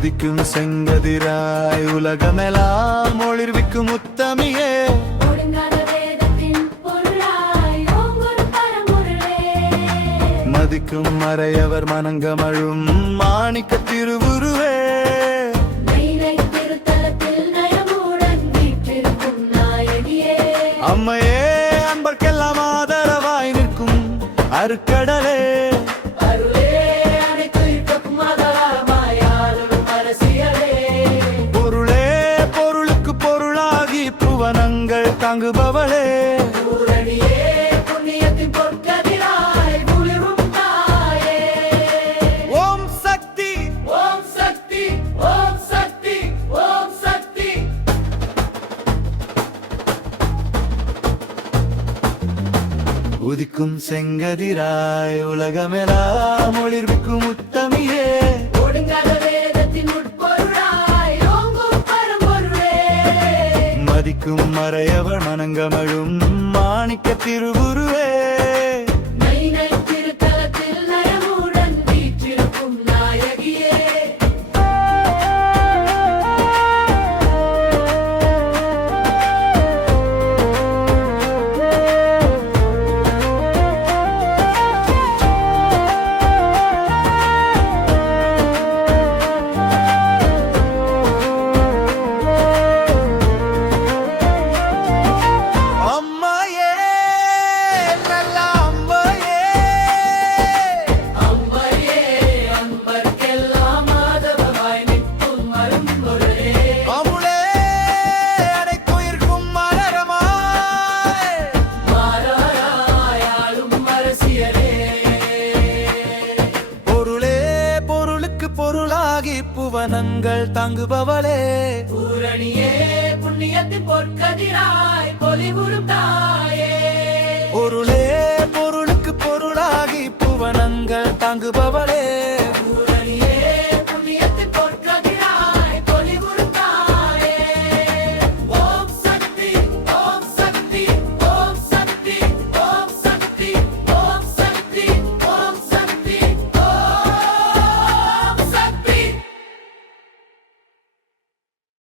உதிக்கும் செங்கதிராய் உலகமெல்லாம் ஒளிர்விக்கும் உத்தமியே, மதிக்கும் மறையவர் மனங்கமழும் மாணிக்க திருவுருவே, அம்மையே அன்பர்க்கெல்லாம் ஆதரவாய் நிற்கும் அருட்கடலே, பொருளே பொருளுக்கு பொருளாகி புவனங்கள் தாங்குபவளே, ஓம் சக்தி ஓம் சக்தி ஓம் சக்தி ஓம் சக்தி. உதிக்கும் செங்கதிராய் உலகமெல்லாம் ஒளிர்விக்கும் உத்தமியே, மதிக்கும் மறையவர் மனங்கமழும் மாணிக்க திருவுருவே, புவனங்கள் தாங்குபவளே, பூரணியே புண்ணியத்தின் பொற்கதிராய் பொலிவுறும் தாயே, பொருளே பொருளுக்கு பொருளாகி புவனங்கள் தாங்குபவளே,